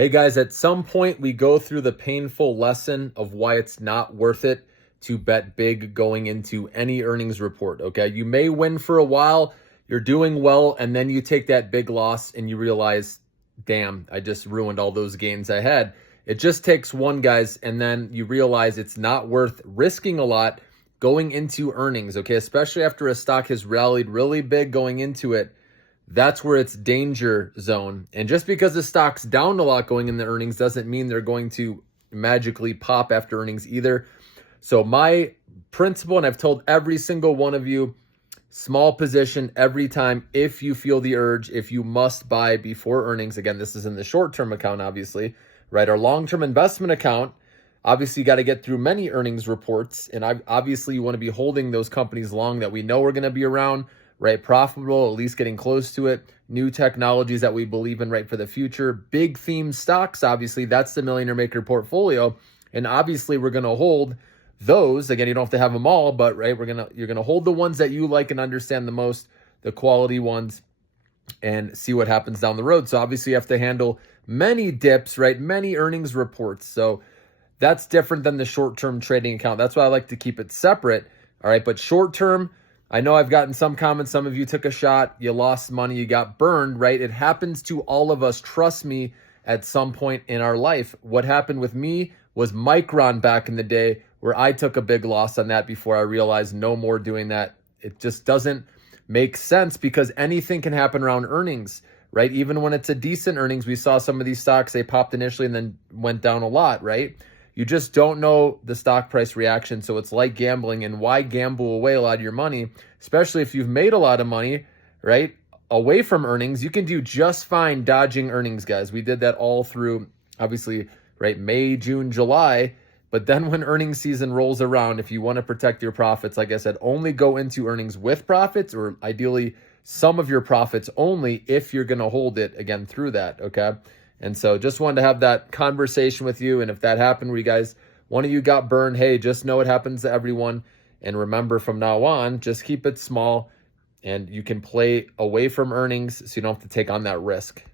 Hey guys, at some point we go through the painful lesson of why it's not worth it to bet big going into any earnings report. Okay. You may win for a while, you're doing well, and then you take that big loss and you realize, damn, I just ruined all those gains I had. It just takes one, guys, and then you realize it's not worth risking a lot going into earnings. Okay. Especially after a stock has rallied really big going into it. That's where it's danger zone. And just because the stock's down a lot going in the earnings doesn't mean they're going to magically pop after earnings either. So my principle, and I've told every single one of you, small position every time if you feel the urge, if you must buy before earnings. Again, this is in the short-term account, obviously, right? Our long-term investment account, obviously you got to get through many earnings reports. And obviously you want to be holding those companies long that we know are going to be around, right? Profitable, at least getting close to it. New technologies that we believe in, right, for the future. Big theme stocks, obviously, that's the Millionaire Maker portfolio. And obviously we're going to hold those. Again, you don't have to have them all, but right, you're going to hold the ones that you like and understand the most, the quality ones, and see what happens down the road. So obviously you have to handle many dips, right? Many earnings reports. So that's different than the short-term trading account. That's why I like to keep it separate. All right, but short-term, I know I've gotten some comments. Some of you took a shot, you lost money, you got burned, right? It happens to all of us. Trust me, at some point in our life. What happened with me was Micron back in the day, where I took a big loss on that before I realized no more doing that. It just doesn't make sense because anything can happen around earnings, right? Even when it's a decent earnings, we saw some of these stocks, they popped initially and then went down a lot, right? You just don't know the stock price reaction. So it's like gambling. And why gamble away a lot of your money, especially if you've made a lot of money, right, away from earnings? You can do just fine dodging earnings, guys. We did that all through, obviously, right, May, June, July. But then when earnings season rolls around, if you want to protect your profits, like I said, only go into earnings with profits, or ideally some of your profits only if you're going to hold it again through that, okay? And so just wanted to have that conversation with you. And if that happened where you guys, one of you got burned, hey, just know it happens to everyone. And remember, from now on, just keep it small and you can play away from earnings so you don't have to take on that risk.